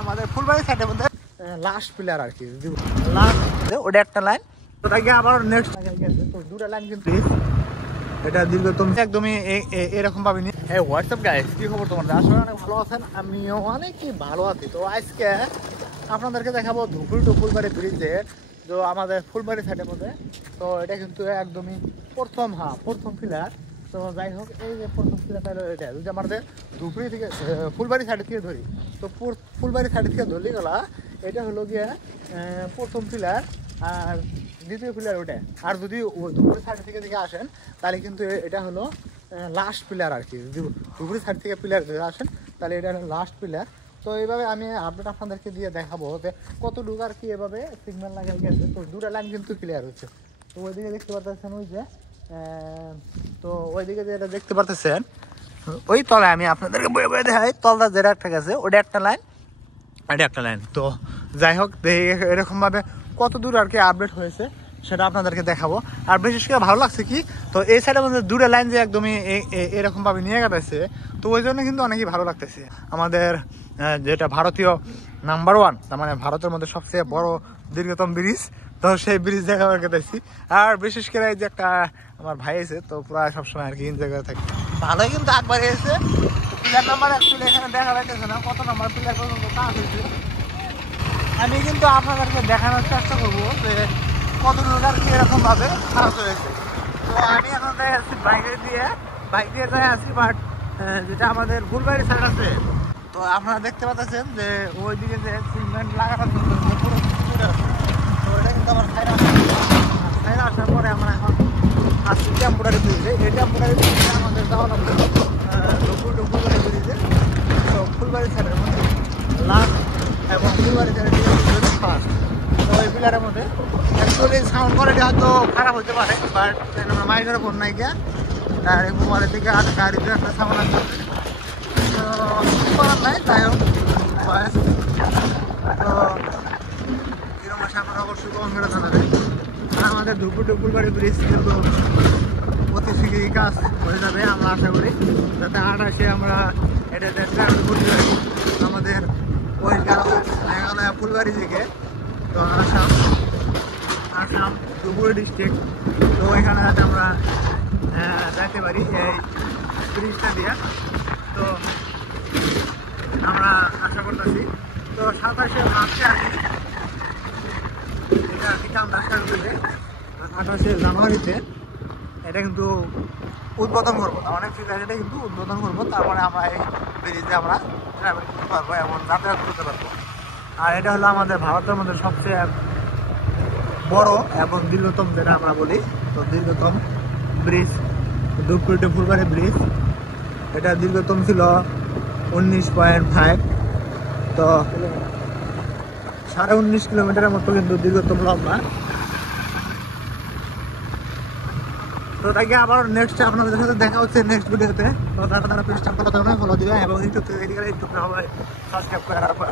আমাদের ফুলবাড়ি সাইডের মধ্যে লাস্ট প্লেয়ার আর কি, লাস্ট ওটা একটা লাইন। তো তাকে আবার নেক্সট তো দুটো লাইন কিন্তু এটা দীর্ঘতম একদমই এরকম ভাবে নি। হ্যাঁ হোয়াটসঅ্যাপ গাইস, কি খবর তোমাদের? আসলে অনেক ভালো আছেন, আমিও অনেকই ভালো আছি। তো আজকে আপনাদেরকে দেখাবো ধুপুর টু ফুলবাড়ি ব্রিজের তো আমাদের ফুলবাড়ি সাইডের মধ্যে। তো এটা কিন্তু একদমই প্রথম পিলার। তো যাই হোক, এই যে প্রথম পিলারটা হলো এটা, যদি আমাদের ধুপুরি থেকে ফুলবাড়ি সাইড থেকে ধরি, তো ফুলবাড়ি সাইড থেকে ধরলি গেলা এটা হলো গিয়ে প্রথম পিলার আর দ্বিতীয় পিলার ওটা। আর যদি ধুপুরি সাইড থেকে আসেন তাহলে কিন্তু এটা হলো লাস্ট পিলার আর কি। যদি ধুপুরি সাইড থেকে পিলার যদি আসেন তাহলে এটা হলো লাস্ট পিলার। তো এইভাবে আমি আপডেট আপনাদেরকে দিয়ে দেখাবো যে কতটুকু আর কি এভাবে সিগন্যাল লাগাই গেছে। তো দুটো লাইন কিন্তু ক্লিয়ার হচ্ছে। তো ওইদিকে দেখতে পারতেছেন ওই যে তো ওইদিকে যেটা দেখতে পারতেছেন ওই তলায় আমি আপনাদেরকে বয়ে বয়ে দেখাই, তলটা যেটা একটা গেছে ওটা একটা লাইন, এটা একটা লাইন। তো যাই হোক, এরকমভাবে কত দূর আর কি আপডেট হয়েছে সেটা আপনাদেরকে দেখাবো। আর বিশেষ করে ভালো লাগছে কি, তো এই সাইডের মধ্যে দুটো লাইন যে একদমই এরকমভাবে নিয়ে গেছে, তো ওই জন্য কিন্তু অনেকই ভালো লাগতেছে। আমাদের যেটা ভারতীয় নাম্বার 1, তার মানে ভারতের মধ্যে সবচেয়ে বড় দীর্ঘতম ব্রিজ, তো সেই ব্রিজ দেখা গেছি। আর বিশেষ করে এই যে একটা আমার ভাই আছে, তো প্রায় সবসময় আর কি এনজয় করে থাকি। ভালোই কিন্তু একবার এসে পিলার নাম্বার অ্যাকচুয়ালি এখানে দেখা যাইতেছে না, কত নাম্বার পিলার পর্যন্ত কাজ হয়েছে। আমি কিন্তু আপনাদেরকে দেখানোর চেষ্টা করবো যে কত দূর আর কি এরকম ভাবে কাজ হয়েছে। তো আমি এখন যাচ্ছি বাইক দিয়ে যাই আছি, বাট যেটা আমাদের ফুলবাড়ি সাইড আছে, তো আপনারা দেখতে পাচ্ছেন যে ওইদিকে যে সিমেন্ট লাগানোর জন্য পুরো তো এটা কিন্তু আমার সাইড আসার পরে আমরা এখন আসছি টেম্পোরারি ব্রিজে। এই টেম্পোরারি ব্রিজে আমাদের যাওয়া লাগবে ফুলবাড়ি ব্রিজে। তো ফুলবাড়ি সাইডের মধ্যে লাস্ট এবং ফুলবাড়ি সাইডের ফার্স্ট। তো এই পিলারের মধ্যে অ্যাকচুয়ালি সাউন্ড কোয়ালিটি হয়তো খারাপ হতে পারে, বাট আমরা মাইকের ফোন নাই গিয়া ডাইরেক্ট মোবাইলের থেকে আর গাড়িতে একটা সাউন্ড আসবে। তো কিছু করার নাই, তাই হোক। তো এরকম আসে আমরা অবশ্যই কম করে জানাবেন। আর আমাদের ফুলবাড়ি ব্রিজ কিন্তু অতি শীঘ্রই কাজ হয়ে যাবে আমরা আশা করি, যাতে 28-এ আমরা এটাতে ট্রাভেল করতে পারি আমাদের মেঘালয় ফুলবাড়ি থেকে। তো আসাম ধুপুরি ডিস্ট্রিক্ট, তো এখানে যাতে আমরা যাইতে পারি এই ব্রিজটা দিয়ে। তো আমরা আশা করতেছি তো 27-এ মার্চে আর কি এটা আর কি কামটা স্টার্ট করবে। 28শে জানুয়ারিতে এটা কিন্তু উদ্বোধন করবো, অনেক এটা কিন্তু উদ্বোধন করবো। তারপরে আমরা এই ব্রিজে আমরা ট্রাভেল করতে পারবো এবং যাতায়াত করতে পারবো। আর এটা হলো আমাদের ভারতের মধ্যে সবচেয়ে বড় এবং দীর্ঘতম যেটা আমরা বলি, তো দীর্ঘতম bridge Dhupguri to Phulbari bridge. এটা দীর্ঘতম ছিল 19.5, তো 19.5 কিলোমিটারের মতো কিন্তু দীর্ঘতম লম্বা। তো তাকে আবার নেক্সট আপনাদের সাথে দেখা হচ্ছে নেক্সট ভিডিওতে। তো তারা পেজটা ফলো দিবে এবং ইউটিউব থেকে সাবস্ক্রাইব করে রাখবে।